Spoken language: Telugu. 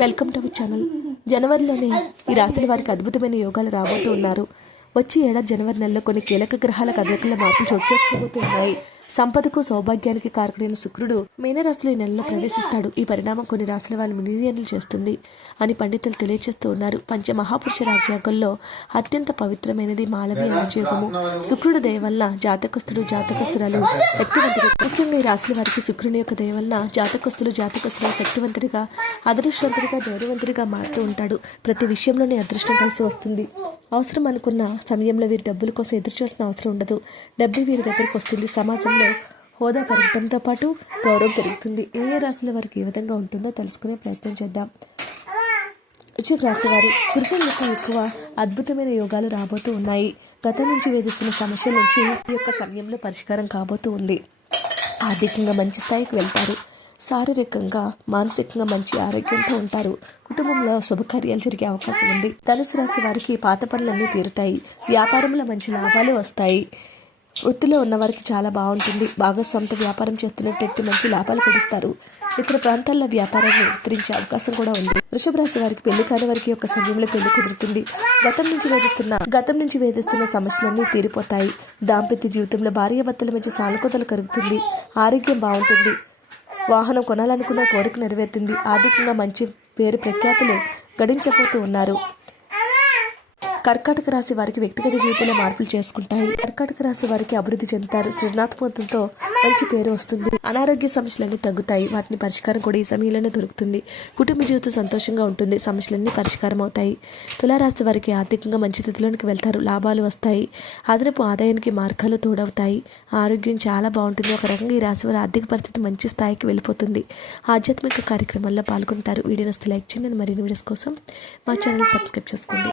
వెల్కమ్ టు అవర్ ఛానల్ జనవరిలోనే ఈ రాసిన వారికి అద్భుతమైన యోగాలు రాబోతూ ఉన్నారు. వచ్చే ఏడాది జనవరి నెలలో కొన్ని కీలక గ్రహాల కదలికల మార్పులు చోటు చేసుకోబోతున్నాయి సంపదకు సౌభాగ్యానికి కారకుడైన శుక్రుడు మీనరాశిలో ఈ నెలలో ప్రవేశిస్తాడు. ఈ పరిణామం కొన్ని రాశుల వాళ్ళు మిలియన్లు చేస్తుంది అని పండితులు తెలియజేస్తూ ఉన్నారు. పంచ మహాపురుష రాజయోగంలో అత్యంత పవిత్రమైనది మాలవీ రాజయోగము. శుక్రుడు దయ వల్ల జాతకస్తుడు జాతకస్తురాలు శక్తివంతుడు. ముఖ్యంగా ఈ రాశుల వారికి శుక్రుని యొక్క దయ వల్ల జాతకస్తులు జాతకస్తులు శక్తివంతుడిగా అదృష్టవంతుడిగా ధైర్యవంతుడిగా మారుతూ ఉంటాడు. ప్రతి విషయంలోనే అదృష్టం కలిసి వస్తుంది. అవసరం అనుకున్న సమయంలో వీరు డబ్బుల కోసం ఎదురు చూసిన అవసరం ఉండదు. డబ్బు వీరి దగ్గరకు వస్తుంది. సమాజంలో హోదా పెరగడంతో పాటు గౌరవం పెరుగుతుంది. ఏ రాశుల వారికి ఏ విధంగా ఉంటుందో తెలుసుకునే ప్రయత్నం చేద్దాం. వృశ్చిక రాశి వారు యొక్క ఎక్కువ అద్భుతమైన యోగాలు రాబోతూ ఉన్నాయి. గతం నుంచి వేధిస్తున్న సమస్యల నుంచి ఈ యొక్క సమయంలో పరిష్కారం కాబోతూ ఉంది. ఆర్థికంగా మంచి స్థాయికి వెళ్తారు. శారీరకంగా మానసికంగా మంచి ఆరోగ్యంతో ఉంటారు. కుటుంబంలో శుభకార్యాలు జరిగే అవకాశం ఉంది. ధనుసు రాశి వారికి పాత పనులన్నీ తీరుతాయి. వ్యాపారంలో మంచి లాభాలు వస్తాయి. వృత్తిలో ఉన్న వారికి చాలా బాగుంటుంది. బాగా సొంత వ్యాపారం చేస్తున్నట్టయితే మంచి లాభాలు గడిస్తారు ఇతర ప్రాంతాల్లో వ్యాపారాన్ని విస్తరించే అవకాశం కూడా ఉంది. వృషభ రాశి వారికి పెళ్ళి కాని వారికి యొక్క సమయంలో పెళ్ళి కుదురుతుంది. గతం నుంచి వేధిస్తున్న గతం నుంచి వేధిస్తున్న సమస్యలన్నీ తీరిపోతాయి. దాంపత్య జీవితంలో భార్యాభర్తల మధ్య సానుకూతలు కలుగుతుంది. ఆరోగ్యం బాగుంటుంది. వాహనం కొనాలనుకున్న కోరిక నెరవేరుతుంది. ఆర్థికంగా మంచి పేరు ప్రఖ్యాతులు గడించబోతూ ఉన్నారు. కర్కాటక రాశి వారికి వ్యక్తిగత జీవితంలో మార్పులు చేసుకుంటాయి. కర్కాటక రాశి వారికి అభివృద్ధి చెందుతారు. సృజనాత్మకతతో మంచి పేరు వస్తుంది. అనారోగ్య సమస్యలన్నీ తగ్గుతాయి. వాటిని పరిష్కారం కూడా ఈ సమయంలోనే దొరుకుతుంది. కుటుంబ జీవితం సంతోషంగా ఉంటుంది. సమస్యలన్నీ పరిష్కారం అవుతాయి. తులారాశి వారికి ఆర్థికంగా మంచి స్థితిలోనికి వెళ్తారు. లాభాలు వస్తాయి. అదనపు ఆదాయానికి మార్గాలు తోడవుతాయి. ఆరోగ్యం చాలా బాగుంటుంది. ఒక రకంగా ఈ రాశి వారి ఆర్థిక పరిస్థితి మంచి స్థాయికి వెళ్ళిపోతుంది. ఆధ్యాత్మిక కార్యక్రమాల్లో పాల్గొంటారు. వీడియోస్ లైక్ చేయండి. మరిన్ని వీడియోస్ కోసం మా ఛానల్ సబ్స్క్రైబ్ చేసుకోండి.